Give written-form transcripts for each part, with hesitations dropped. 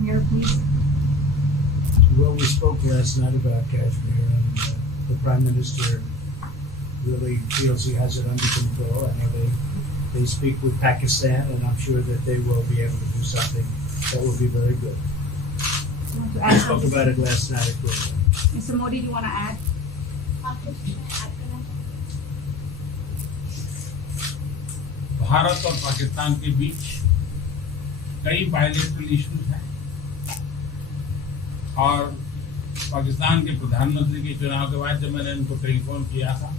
Kashmir, please? Well, we spoke last night about Kashmir, and the Prime Minister really feels he has it under control. I know they speak with Pakistan, and I'm sure that they will be able to do something that will be very good. You want to We add spoke something? about it last night at dinner. Mr. Modi, do you want to add? Bharat और पाकिस्तान के बीच कई bilateral issues हैं और पाकिस्तान के प्रधानमंत्री के चुनाव के बाद जब मैंने उनको टेलीफोन किया था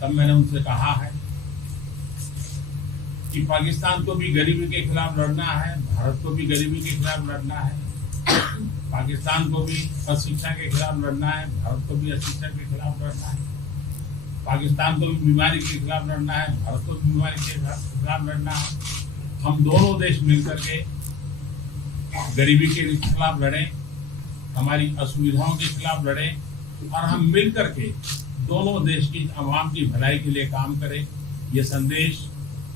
तब मैंने उनसे कहा है कि पाकिस्तान को भी गरीबी के खिलाफ लड़ना है, भारत को भी गरीबी के खिलाफ लड़ना है, पाकिस्तान को भी अशिक्षा के खिलाफ लड़ना है, भारत को भी अशिक्षा के खिलाफ लड़ना है, पाकिस्तान को भी बीमारी के खिलाफ लड़ना है, भारत को भी बीमारी के खिलाफ लड़ना है। हम दोनों देश मिलकर के गरीबी के खिलाफ लड़ें, हमारी असुविधाओं के खिलाफ लड़ें और हम मिलकर के दोनों देश की आवाम की भलाई के लिए काम करें। ये संदेश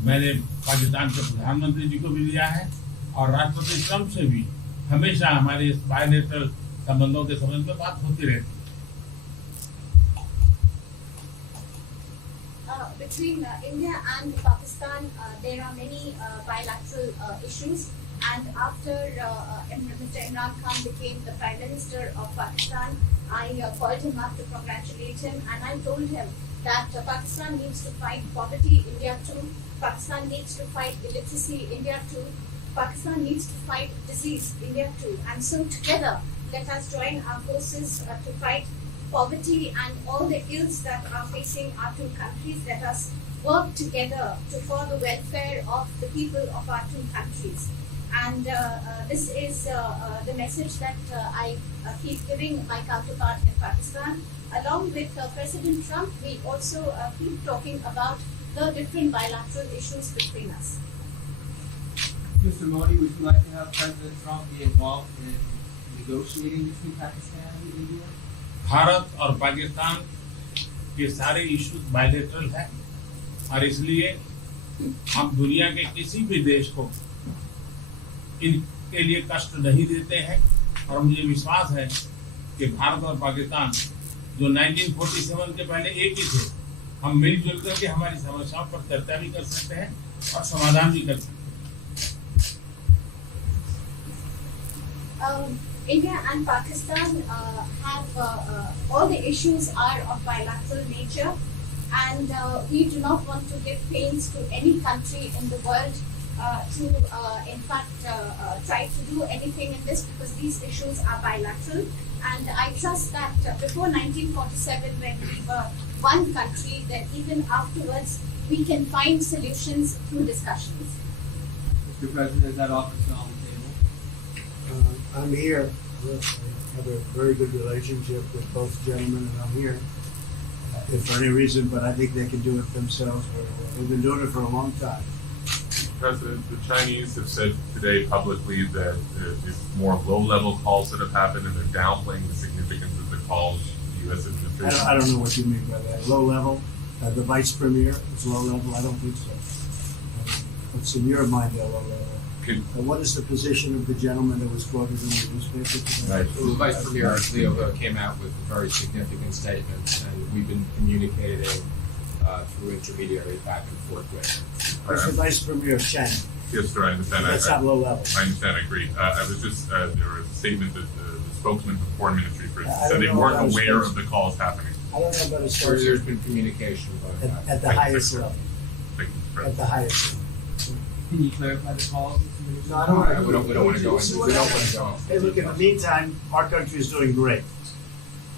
मैंने पाकिस्तान के प्रधानमंत्री जी को भी दिया है और राष्ट्रपति ट्रंप से भी हमेशा हमारे इस बायलैटरल संबंधों के संबंध में बात होती रहती है। Between India and Pakistan, there are many bilateral issues. And after Mr. Imran Khan became the Prime Minister of Pakistan, I called him up to congratulate him, and I told him that Pakistan needs to fight poverty, India too. Pakistan needs to fight illiteracy, India too. Pakistan needs to fight disease, India too. And so together, let us join our forces to fight poverty and all the ills that are facing our two countries. Let us work together for the welfare of the people of our two countries. And this is the message that I keep giving my counterpart in Pakistan. Along with President Trump, we also keep talking about the different bilateral issues between us. Mr. Modi, would you like to have President Trump be involved in negotiating between Pakistan and India? Bharat और पाकिस्तान के सारे issues bilateral हैं और इसलिए हम दुनिया के किसी भी देश को इनके लिए कष्ट नहीं देते हैं और मुझे विश्वास है कि भारत और पाकिस्तान जो 1947 के पहले एक ही थे, हम मिलजुल करके हमारी समस्याओं पर चर्चा भी कर सकते हैं और समाधान भी कर सकते हैं। India and Pakistan have all the issues are of bilateral nature, and we do not want to give pains to any country in the world to, in fact, try to do anything in this, because these issues are bilateral. And I trust that before 1947, when we were one country, that even afterwards we can find solutions through discussions. Mr. President, is that office on the table? I'm here. I have a very good relationship with both gentlemen, and I'm here if for any reason, but I think they can do it themselves very well. They've been doing it for a long time. President, the Chinese have said today publicly that it's more low-level calls that have happened, and they're downplaying the significance of the calls the U.S. administration. I don't know what you mean by that. Low level? The vice premier is low level? I don't think so. What's in your mind, low level? What is the position of the gentleman that was quoted in the newspaper today? Right. The Vice Premier Leo came out with a very significant statement, and we've been communicating through intermediaries back and forth with. It's the Vice Premier Chen. Yes, sir, I understand. That's not low level. I understand, I agree. I was just, there was a statement that the spokesman for the Foreign Ministry, for instance, said they weren't aware of the calls happening. I don't know about a There's spokesman been communication about that. at the highest level. Thank you, At President. the highest level. Can you clarify the calls? No, I don't want We don't want to go into. We don't want to go. Hey, look, in the meantime, our country is doing great.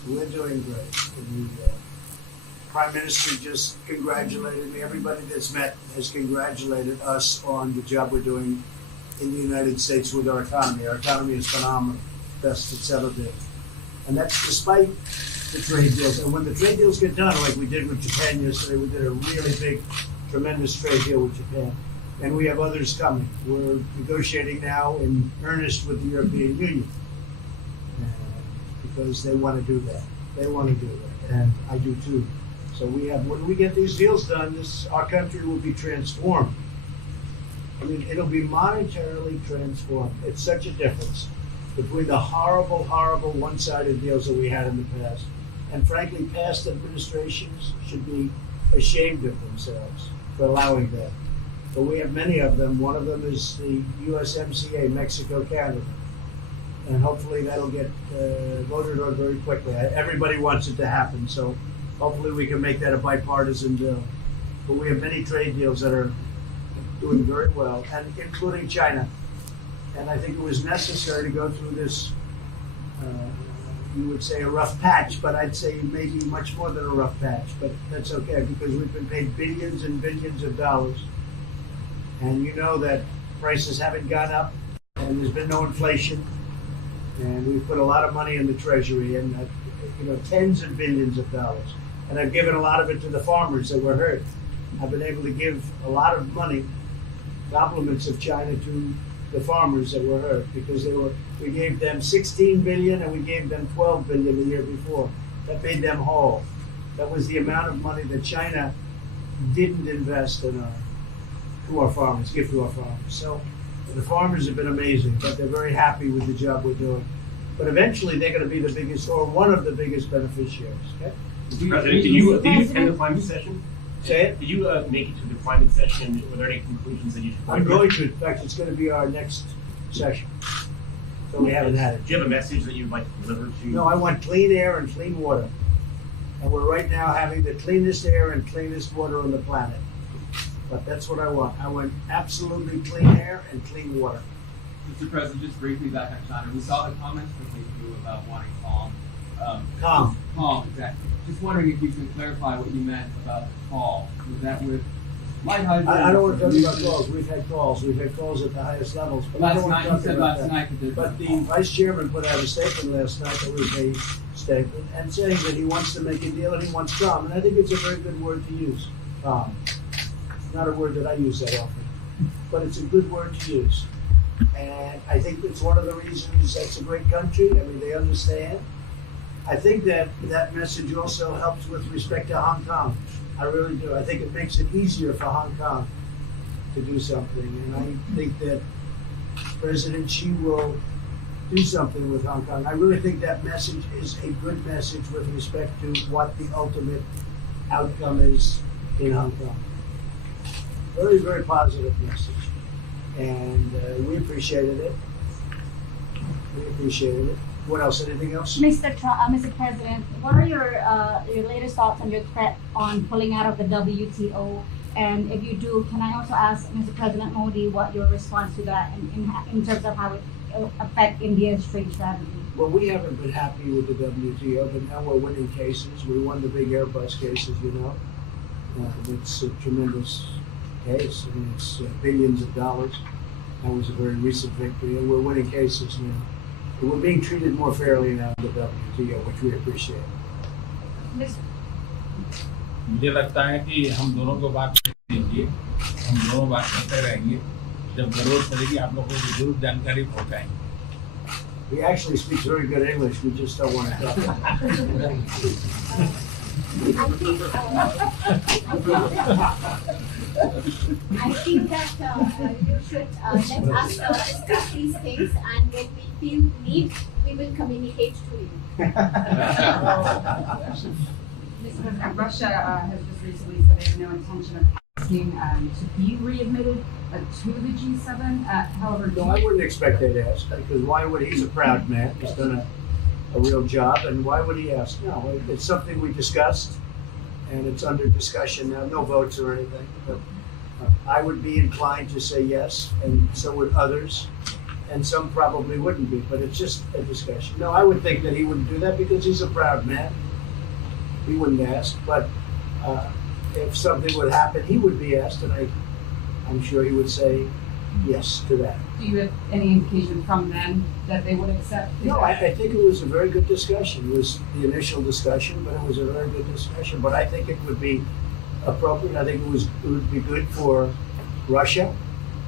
We're doing great. The Prime Minister just congratulated me. Everybody that's met has congratulated us on the job we're doing in the United States with our economy. Our economy is phenomenal, best it's ever been. And that's despite the trade deals. And when the trade deals get done, like we did with Japan yesterday, we did a really big, tremendous trade deal with Japan. And we have others coming. We're negotiating now in earnest with the European Union because they want to do that. They want to do that, and I do too. So we have. When we get these deals done, our country will be transformed. I mean, it'll be monetarily transformed. It's such a difference between the horrible, horrible one-sided deals that we had in the past. And frankly, past administrations should be ashamed of themselves for allowing that. But we have many of them. One of them is the USMCA, Mexico-Canada. And hopefully that'll get voted on very quickly. Everybody wants it to happen, so hopefully we can make that a bipartisan bill. But we have many trade deals that are doing very well, and including China. And I think it was necessary to go through this, you would say a rough patch, but I'd say maybe much more than a rough patch. But that's okay, because we've been paid billions and billions of dollars. And you know that prices haven't gone up, and there's been no inflation. And we've put a lot of money in the treasury, and tens of billions of dollars. And I've given a lot of it to the farmers that were hurt. I've been able to give a lot of money, compliments of China, to the farmers that were hurt, because we gave them 16 billion and we gave them 12 billion the year before. That made them whole. That was the amount of money that China didn't invest in our farmers, give to our farmers. So the farmers have been amazing, but they're very happy with the job we're doing. But eventually they're going to be the biggest, or one of the biggest beneficiaries. Okay? Mr. President, did you attend the climate session? Say it? Did you make it to the climate session? Were there any conclusions that you should I'm going to. In fact, it's going to be our next session. So we haven't had it. Do you have a message that you'd like to deliver to? No, I want clean air and clean water. And we're right now having the cleanest air and cleanest water on the planet. But that's what I want. I want absolutely clean air and clean water. Mr. President, just briefly back on China, we saw the comments from you about wanting calm. Calm. Calm, exactly. Just wondering if you could clarify what you meant about the call. Was that with light hydrogen? I don't want to talk about calls. We've had calls. We've had calls at the highest levels. But I Last don't want night, to you talk said about last that. night that there's But no the call. vice chairman put out a statement last night that was a statement, and saying that he wants to make a deal and he wants calm. And I think it's a very good word to use. Calm. Not a word that I use that often, but it's a good word to use. And I think it's one of the reasons that's a great country. I mean, they understand. I think that message also helps with respect to Hong Kong. I really do. I think it makes it easier for Hong Kong to do something. And I think that President Xi will do something with Hong Kong. I really think that message is a good message with respect to what the ultimate outcome is in Hong Kong. Very, very positive message. And we appreciated it. We appreciated it. What else? Anything else? Mr. President, what are your latest thoughts on your threat on pulling out of the WTO? And if you do, can I also ask Mr. President Modi what your response to that in terms of how it will affect India's trade strategy? Well, we haven't been happy with the WTO, but now we're winning cases. We won the big Airbus cases, you know. It's a tremendous case. I mean, it's billions of dollars. That was a very recent victory, and we're winning cases now. We're being treated more fairly now in the WTO, which we appreciate. मुझे लगता है कि हम दोनों को बात कीजिए, हम दोनों बात करते रहेंगे, जब जरूरत पड़ेगी आप लोगों को जरूर जानकारी पहुंचाएंगे. He actually speaks very good English. We just don't want to talk about it. I think that you should let us discuss these things, and when we feel need, we will communicate to you. Mr. President, Russia has just recently said they have no intention of asking to be readmitted to the G7. However, No, I wouldn't expect that to ask, because why would he's a proud man. He's done a real job, and why would he ask? No, it's something we discussed, and it's under discussion now. No votes or anything, but I would be inclined to say yes, and so would others, and some probably wouldn't be, but it's just a discussion. No, I would think that he wouldn't do that because he's a proud man. He wouldn't ask, but if something would happen, he would be asked, and I'm sure he would say yes to that. do you have any indication from them that they would accept? No, I think it was a very good discussion. It was the initial discussion, but it was a very good discussion. But I think it would be appropriate. I think it would be good for Russia.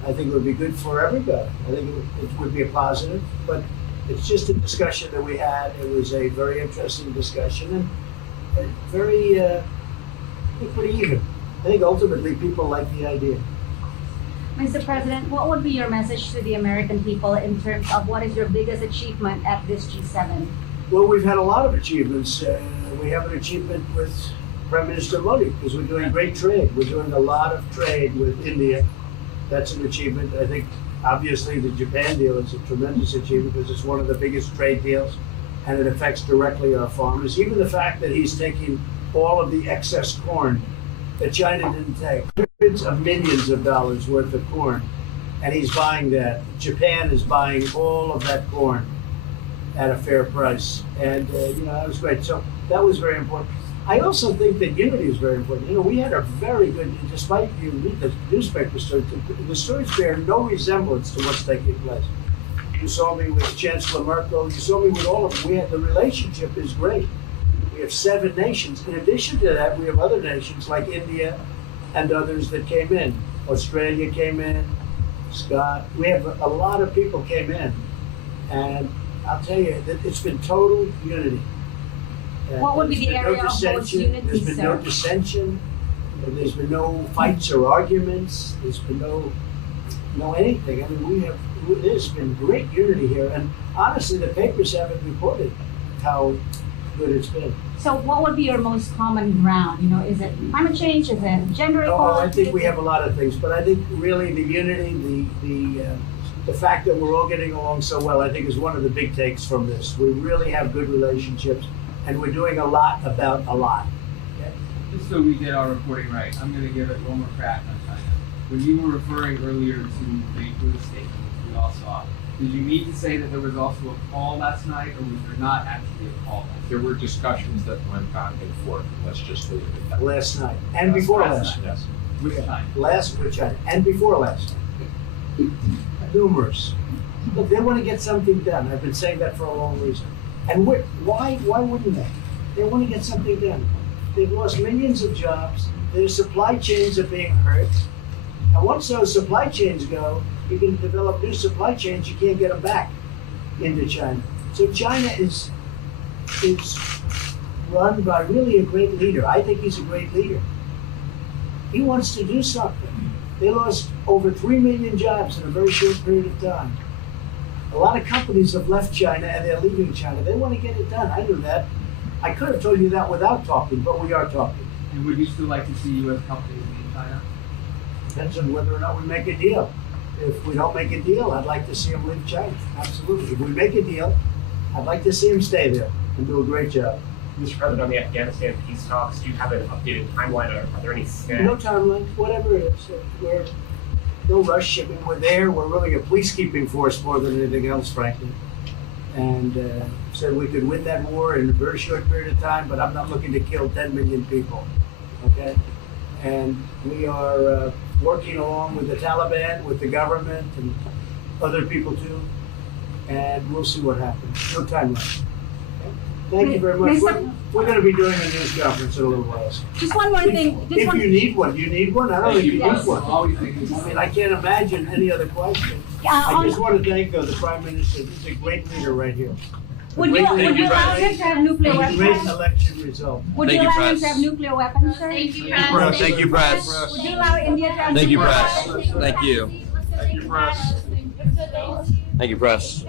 I think it would be good for everybody. I think it would be a positive. But it's just a discussion that we had. It was a very interesting discussion and very pretty even. I think ultimately people like the idea. Mr. President, what would be your message to the American people in terms of what is your biggest achievement at this G7? Well, we've had a lot of achievements. We have an achievement with Prime Minister Modi because we're doing great trade. We're doing a lot of trade with India. That's an achievement. I think obviously the Japan deal is a tremendous achievement because it's one of the biggest trade deals and it affects directly our farmers. Even the fact that he's taking all of the excess corn that China didn't take, hundreds of millions of dollars worth of corn, and he's buying that. Japan is buying all of that corn at a fair price. And, that was great. So that was very important. I also think that unity is very important. We had a very good, despite you read the newspaper stories, the stories bear no resemblance to what's taking place. You saw me with Chancellor Merkel. You saw me with all of them. The relationship is great. We have 7 nations. In addition to that, we have other nations like India and others that came in. Australia came in, Scott. We have a lot of people came in. And I'll tell you, that it's been total unity. What would be the area of most unity, There's been no dissension. There's been no fights or arguments. There's been no anything. I mean, there's been great unity here. And honestly, the papers haven't reported how good it's been. So what would be your most common ground? Is it climate change? Is it gender equality? I think we have a lot of things, but I think really the unity, the fact that we're all getting along so well, I think is one of the big takes from this. We really have good relationships, and we're doing a lot about a lot. Okay. Just so we get our reporting right, I'm going to give it one more crack on China. When you were referring earlier to the blue statement, which we all saw, did you mean to say that there was also a call last night, or was there not actually a call last night? There were discussions that went back and forth. Let's just leave it at that. Last night and before last night. Yes. Which time? Last with China and before last night. Numerous. Look, they want to get something done. I've been saying that for a long reason. And why wouldn't they? They want to get something done. They've lost millions of jobs. Their supply chains are being hurt. And once those supply chains go, you can develop new supply chains. You can't get them back into China. So China is run by really a great leader. I think he's a great leader. He wants to do something. They lost over 3 million jobs in a very short period of time. A lot of companies have left China and they're leaving China. They want to get it done. I knew that. I could have told you that without talking, but we are talking. And would you still like to see U.S. companies in China? Depends on whether or not we make a deal. If we don't make a deal, I'd like to see them leave China. Absolutely. If we make a deal, I'd like to see them stay there and do a great job. Mr. President, on the Afghanistan peace talks, do you have an updated timeline? Are there any snags? No timeline, whatever it is. We're no rush. I mean, we're there. We're really a peacekeeping force more than anything else, frankly. And said we could win that war in a very short period of time, but I'm not looking to kill 10 million people. Okay? And we are working along with the Taliban, with the government, and other people too. And we'll see what happens. No timeline. Okay? Thank you very much. We're going to be doing a news conference in a little while. Just one more thing. If you need one, do you need one? I don't think you Yes. need one. I mean, I can't imagine any other question. I just want to thank the Prime Minister. He's a great leader right here. Would you allow him to have nuclear Great weapons? election result. Would you allow him to have nuclear weapons, sir? Thank you, Press. Thank you, Press. Would you allow India to have Thank you, nuclear Press. weapons? Thank you. Thank you, Press. Thank you, Press.